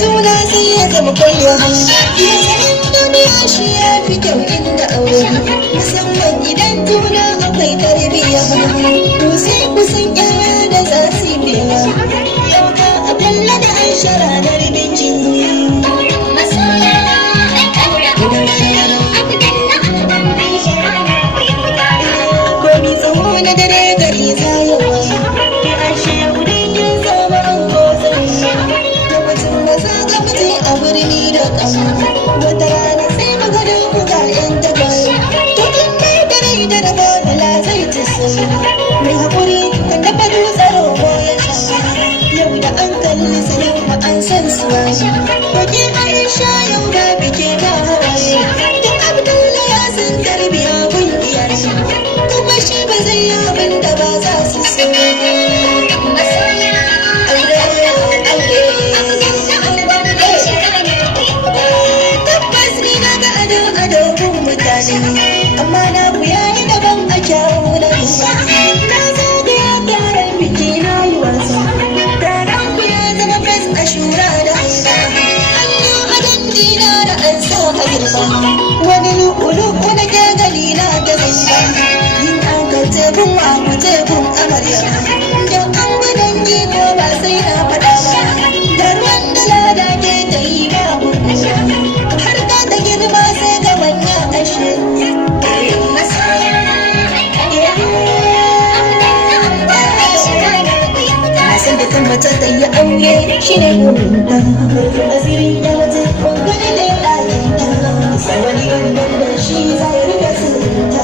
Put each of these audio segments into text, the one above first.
Juna sai ya zama kwallo duniya shi ya fi kyau inda aure musamman idan juna akwai tarbiyya to sai kusan yara da za su yi bewa yauka a balla da aisha ranar biki komi tsawo na dare gari zayowa a birni da ƙasa wata rana sai magana ku ga yan tagaye to in kai da rai da raba bala zai ta sai mai haƙuri kan dafa dutsaro ya sha yau da an kalli sai ma an san suwa wake aisha yau da bike ba hawaye duk abdullahi ya san tarbiya kungiyar shi kuma shi ba zai yi abin da ba za su so amma na ku yayi daban a kyawu na isa na zagaya taron biki na yi wasa taron ku ya zama fes a shura da aisa Allah a dandina da an sa a girma wani lu'ulu'u na gagali na da zamba yin an ka tebun abu tebun amarya don an bi dangi ko ba sai na faɗa ba da ruwan da lada ke ta yi babu har ka ta girma sai ga wannan ashe mace ta yi aure shi ne burinta asiri da wata ɓangare da ya ɗayanta sai wani yanban da shi zai rika sirrinta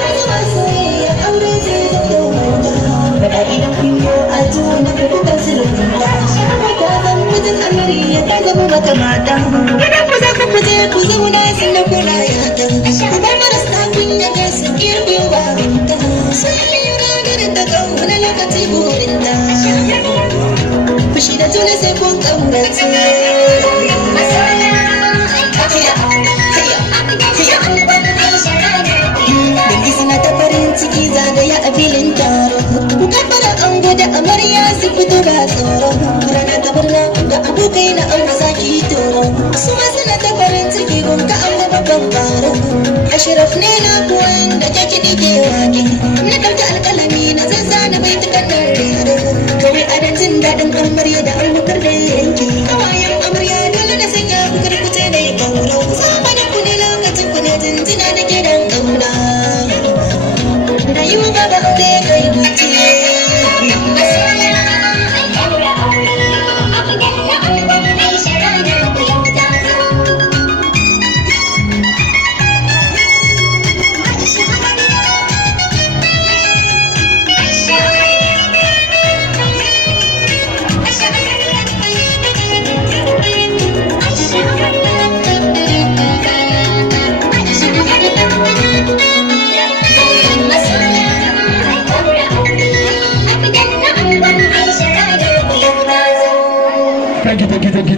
wani masu ya aure zai zai mata bada idan kunyo a tuna da kuka sirrinta ta zan mutum amiri ya ta zama mata mata idan ku za ku fuje ku zauna sun da kuna yata ku bar marasa kunya ga su kirbiyo ba rinta sai ranar da kawo na lokaci burinta fushi da juna sai kun ƙaurace dangi suna ta farin ciki zagaya a filin taro ku kabbara an gwada amarya su fito ba tsoro rana ta murna da abokai na aure zaki toro su ma suna ta farin ciki gun ka an babban faro ashraf ne na kuwan da ke kiɗi ke waƙe na ɗauki alƙalami na zazzana bai tukar rere kawai adon jin daɗin amarya da abubakar da yanki kawayen amarya dole da sanya bukar kuce da ya kaura zamanin ku ne lokacin ku ne jinjina da ke dan kauna rayuwa ba da aure kai duti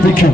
Thank you.